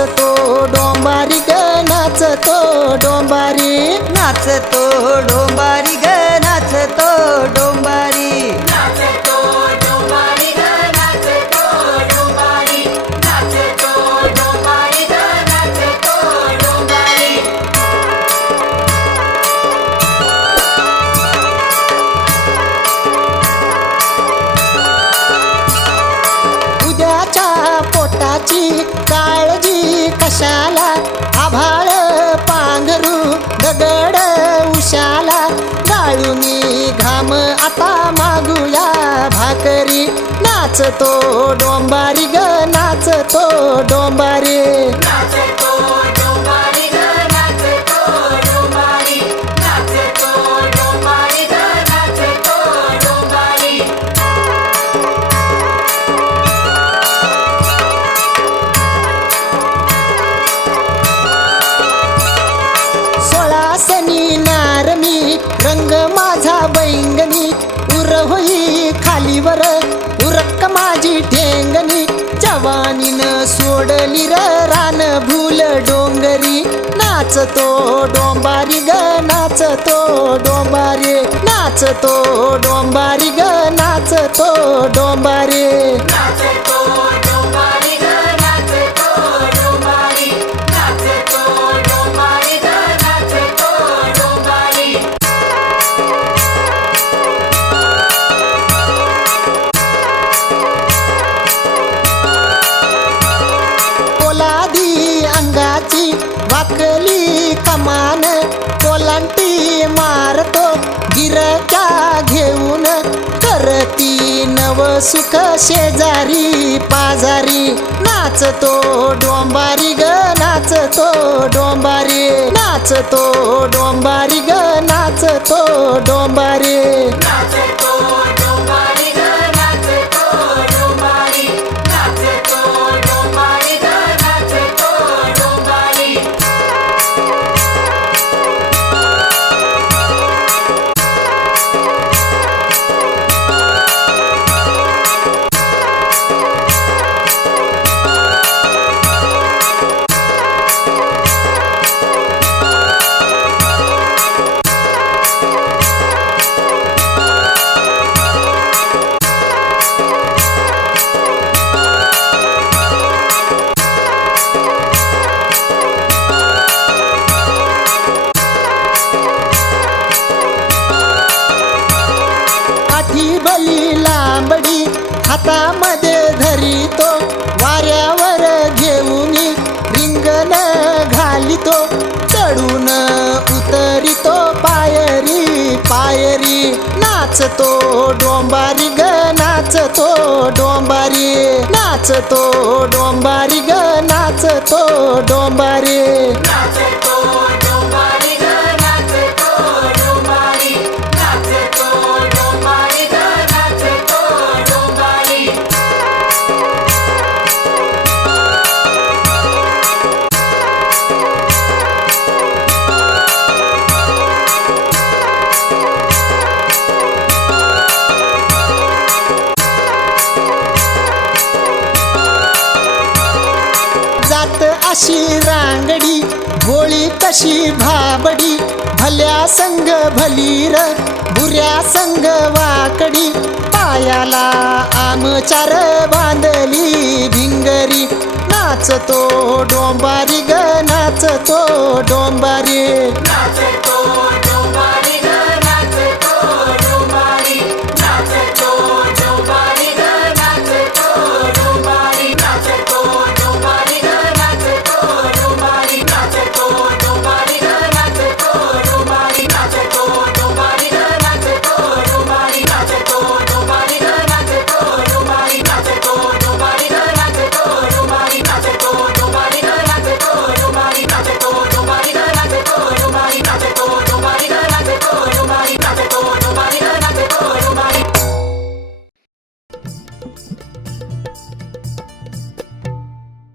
नाचतो डोंबारी ग नाचतो डोंबारी नाचतो डोंबारी नाचतो डोंबारी ग नाचतो डोंबारी. सोळा सनी नारमी रंग माझा बैंगनी. उर होई खालीवर सोडली रान भूल डोंगरी. नाचतो डोंबारी ग नाचतो डोंबारे. नाचतो डोंबारी ग नाचतो डोंबारे. वाकली कमान. कोलांटी मारतो गिरक्या घेऊन. करती नव सुख शेजारी पाजारी. नाचतो डोंबारी ग नाचतो डोंबारी. नाचतो डोंबारी ग नाचतो डोंबारी. हातामध्ये धरितो वाऱ्यावर घेऊन रिंगण घालितो चढून उतरितो पायरी पायरी नाचतो डोंबारी ग नाचतो डोंबारी नाचतो डोंबारी ग नाचतो डोंबारी अशी रांगडी भोळी तशी भाबडी भल्या संग भलीर बुऱ्या संग वाकडी पायाला आमचार बांधली भिंगरी. नाचतो डोंबारी ग नाचतो डोंबारी.